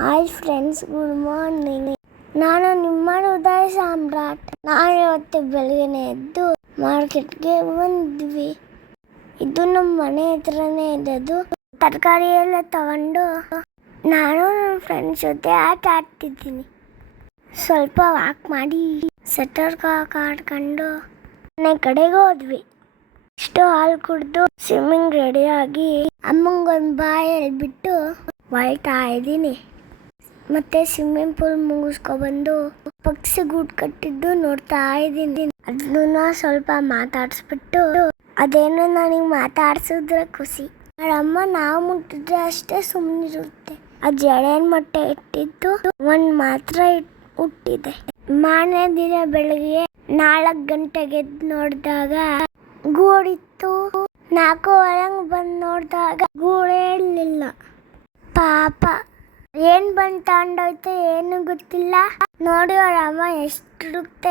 Hi friends, good morning. ನಾನು ನಿಮ್ಮ ಉದಯ ಸಾಮ್ರಾಟ್. ನಾನು ಇವತ್ತು ಬೆಳಗ್ಗೆ ಎದ್ದು ಮಾರ್ಕೆಟ್ಗೆ ಬಂದ್ವಿ. ಇದು ನಮ್ಮ ಮನೆ ಹತ್ರನೇ ಇದ್ದದ್ದು. ತರಕಾರಿ ಎಲ್ಲ ತಗೊಂಡು ನಾನು ನನ್ನ ಫ್ರೆಂಡ್ಸ್ ಜೊತೆ ಆಟ ಆಡ್ತಿದ್ದೀನಿ. ಸ್ವಲ್ಪ ವಾಕ್ ಮಾಡಿ ಸೆಟರ್ ಆಡ್ಕೊಂಡು ಮನೆ ಕಡೆಗೆ ಹೋದ್ವಿ. ಇಷ್ಟು ಹಾಲು ಕುಡಿದು ಸ್ವಿಮ್ಮಿಂಗ್ ರೆಡಿಯಾಗಿ ಅಮ್ಮಂಗೊಂದು ಬಾಯ್ ಹೇಳ್ಬಿಟ್ಟು ಹೊಳ್ತಾ ಇದ್ದೀನಿ. ಮತ್ತೆ ಸ್ವಿಮ್ಮಿಂಗ್ ಪೂಲ್ ಮುಗಿಸ್ಕೊಬಂದು ಪಕ್ಷಿ ಗೂಡು ಕಟ್ಟಿದ್ದು ನೋಡ್ತಾ ಇದ್ದೀನಿ. ಅದನ್ನ ಸ್ವಲ್ಪ ಮಾತಾಡಿಸ್ಬಿಟ್ಟು, ಅದೇನು ನನಗೆ ಮಾತಾಡ್ಸಿದ್ರೆ ಖುಷಿ. ಅಮ್ಮ ನಾವು ಮುಟ್ಟಿದ್ರೆ ಅಷ್ಟೇ ಸುಮ್ಮನಿರುತ್ತೆ. ಆ ಜಡೆನ್ ಮೊಟ್ಟೆ ಇಟ್ಟಿದ್ದು ಒಂದು ಮಾತ್ರ ಹುಟ್ಟಿದೆ. ಮಾರನೇ ದಿನ ಬೆಳಗ್ಗೆ 4 ಗಂಟೆಗೆ ಎದ್ದು ನೋಡಿದಾಗ ಗೂಡಿತ್ತು. 4:15 ಬಂದು ನೋಡಿದಾಗ ಗೂಡೇ ಇರಲಿಲ್ಲ. ಪಾಪ ಏನ್ ಬಂದು ತಗೊಂಡೋಯ್ತು ಏನು ಗೊತ್ತಿಲ್ಲ. ನೋಡಿ ಅವ್ರ ಅಮ್ಮ ಎಷ್ಟು ಹುಡುಕ್ತಾ